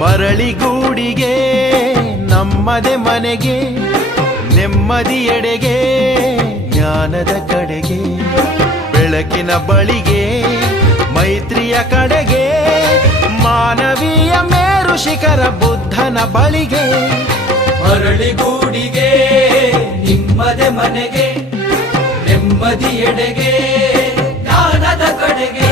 ಮರಳಿಗೂಡಿಗೆ ನಮ್ಮದೆ ಮನೆಗೆ ನೆಮ್ಮದಿಯೆಡೆಗೆ ಜ್ಞಾನದ ಕಡೆಗೆ ಬೆಳಕಿನ ಬಳಿಗೆ ಮೈತ್ರಿಯ ಕಡೆಗೆ ಮಾನವೀಯ ಮೇರು ಶಿಖರ ಬುದ್ಧನ ಬಳಿಗೆ ಮರಳಿಗೂಡಿಗೆ ನಿಮ್ಮದೆ ಮನೆಗೆ ನೆಮ್ಮದಿಯೆಡೆಗೆ ಜ್ಞಾನದ ಕಡೆಗೆ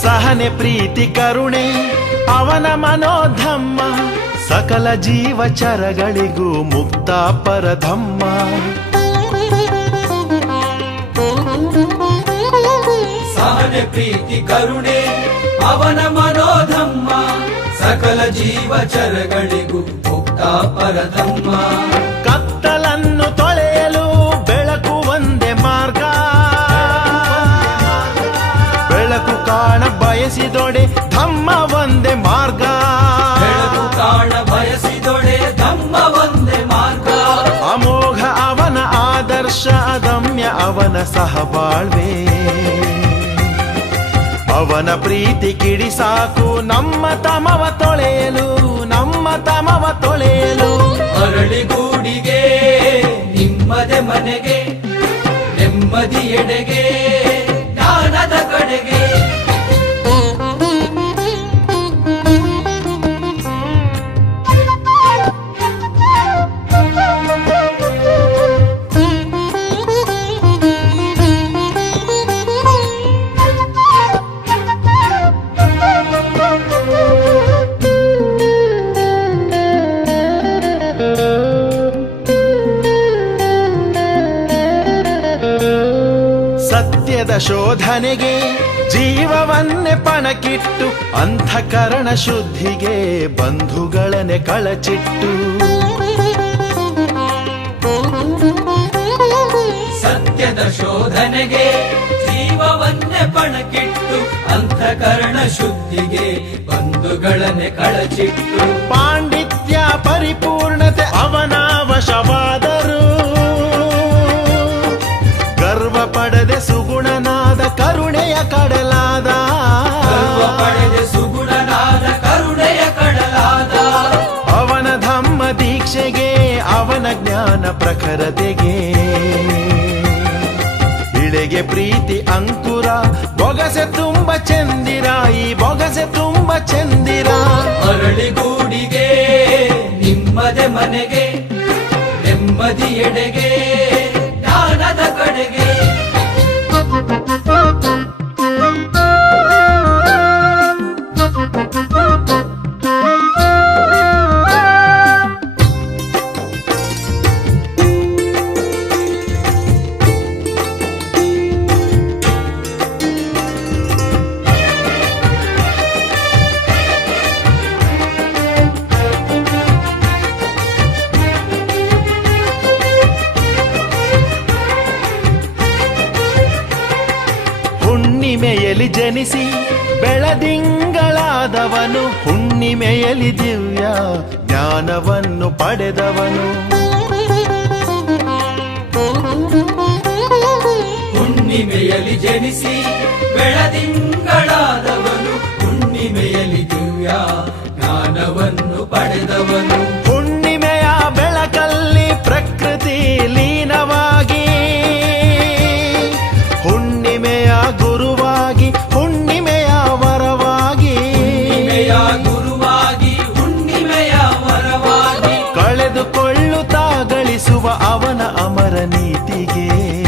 ಸಹನೆ ಪ್ರೀತಿ ಕರುಣೆ ಅವನ ಮನೋಧಮ್ಮ ಸಕಲ ಜೀವಚರಗಳಿಗೂ ಮುಕ್ತ ಪರಧಮ್ಮ ಸಹನೆ ಪ್ರೀತಿ ಕರುಣೆ ಅವನ ಮನೋಧಮ್ಮ ಸಕಲ ಜೀವಚರಗಳಿಗೂ ಮುಕ್ತ ಪರಧಮ್ಮ ಕತ್ತಲನ್ನು ತೊಳೆಯಲು ಬೆಳಕು ಒಂದೇ ಮಾರ್ಗ ಬೆಳಕು ಕಾಣ ಬಯಸಿದೊಡೆ ಧಮ್ಮ ಒಂದೇ ಮಾರ್ಗ ಬೆಳಕು ಕಾಣ ಬಯಸಿದೊಡೆ ಧಮ್ಮ ಒಂದೇ ಮಾರ್ಗ ಅಮೋಘ ಅವನ ಆದರ್ಶ ಅದಮ್ಯ ಅವನ ಸಹಬಾಳ್ವೆ ಅವನ ಪ್ರೀತಿ ಕಿಡಿ ಸಾಕು ನಮ್ಮ ತಮವ ತೊಳೆಯಲು ನಮ್ಮ ತಮವ ತೊಳೆಯಲು ಮರಳಿಗೂಡಿಗೆ ನಿಮ್ಮದೆ ಮನೆಗೆ ನೆಮ್ಮದಿಯೆಡೆಗೆ ಜ್ಞಾನದ ಕಡೆಗೆ ಸತ್ಯದ ಶೋಧನೆಗೆ ಜೀವವನ್ನೇ ಪಣಕ್ಕಿಟ್ಟು ಅಂತಃಕರಣ ಶುದ್ಧಿಗೆ ಬಂಧುಗಳನ್ನೇ ಕಳಚಿಟ್ಟು ಸತ್ಯದ ಶೋಧನೆಗೆ ಜೀವವನ್ನೇ ಪಣಕ್ಕಿಟ್ಟು ಅಂತಃಕರಣ ಶುದ್ಧಿಗೆ ಬಂಧುಗಳನ್ನೇ ಕಳಚಿಟ್ಟು ಪಾಂಡಿತ್ಯ ಪರಿಪೂರ್ಣತೆ ಅವನ ವಶವಾದರು ಗರ್ವ ಪಡೆದೆ ಸುಗುಣನಾದ ಕರುಣೆಯ ಕಡಲಾದ ಗರ್ವ ಪಡೆದೆ ಸುಗುಣನಾದ ಕರುಣೆಯ ಕಡಲಾದ ಅವನ ಧಮ್ಮ ದೀಕ್ಷೆಗೆ ಅವನ ಜ್ಞಾನ ಪ್ರಖರತೆಗೆ ಇಳೆಗೆ ಪ್ರೀತಿ ಅಂಕುರ ಬೊಗಸೆ ತುಂಬ ಚಂದಿರ ಈ ಬೊಗಸೆ ತುಂಬ ಚಂದಿರ ಮರಳಿಗೂಡಿಗೆ ನಿಮ್ಮದೆ ಮನೆಗೆ ನೆಮ್ಮದಿಯೆಡೆಗೆ ಜ್ಞಾನದ ಕಡೆಗೆ ಹುಣ್ಣಿಮೆಯಲ್ಲಿ ಜನಿಸಿ ಬೆಳದಿಂಗಳಾದವನು ಹುಣ್ಣಿಮೆಯಲ್ಲಿ ದಿವ್ಯ ಜ್ಞಾನವನ್ನು ಪಡೆದವನು ಹುಣ್ಣಿಮೆಯಲ್ಲಿ ಜನಿಸಿ ಬೆಳದಿಂಗಳಾದವನು ಹುಣ್ಣಿಮೆಯಲ್ಲಿ ದಿವ್ಯ ಜ್ಞಾನವನ್ನು ಪಡೆದವನು ಹುಣ್ಣಿಮೆಯ ಬೆಳಕಲ್ಲಿ ಪ್ರಕೃತಿ ಲೀನವಾಗಿ ಕಡೆಗೆ.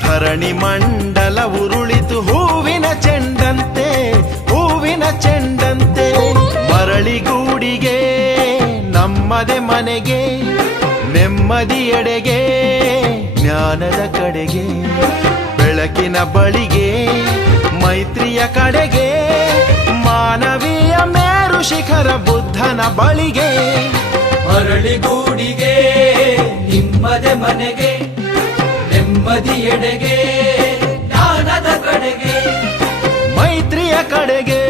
ಧರಣಿ ಮಂಡಲ ಉರುಳಿತು ಹೂವಿನ ಚೆಂಡಂತೆ, ಹೂವಿನ ಚೆಂಡಂತೆ. ಮರಳಿಗೂಡಿಗೆ ನಮ್ಮದೆ ಮನೆಗೆ, ನೆಮ್ಮದಿಯೆಡೆಗೆ, ಜ್ಞಾನದ ಕಡೆಗೆ. ಬೆಳಕಿನ ಬಳಿಗೆ, ಮೈತ್ರಿಯ ಕಡೆಗೆ, ಮಾನವೀಯ ಮೇರು ಶಿಖರ ಬುದ್ಧನ ಬಳಿಗೆ. ಮರಳಿಗೂಡಿಗೆ ನಿಮ್ಮದೆ ಮನೆಗೆ, ನೆಮ್ಮದಿಯೆಡೆಗೆ, ಜ್ಞಾನದ ಕಡೆಗೆ. ಮೈತ್ರಿಯ ಕಡೆಗೆ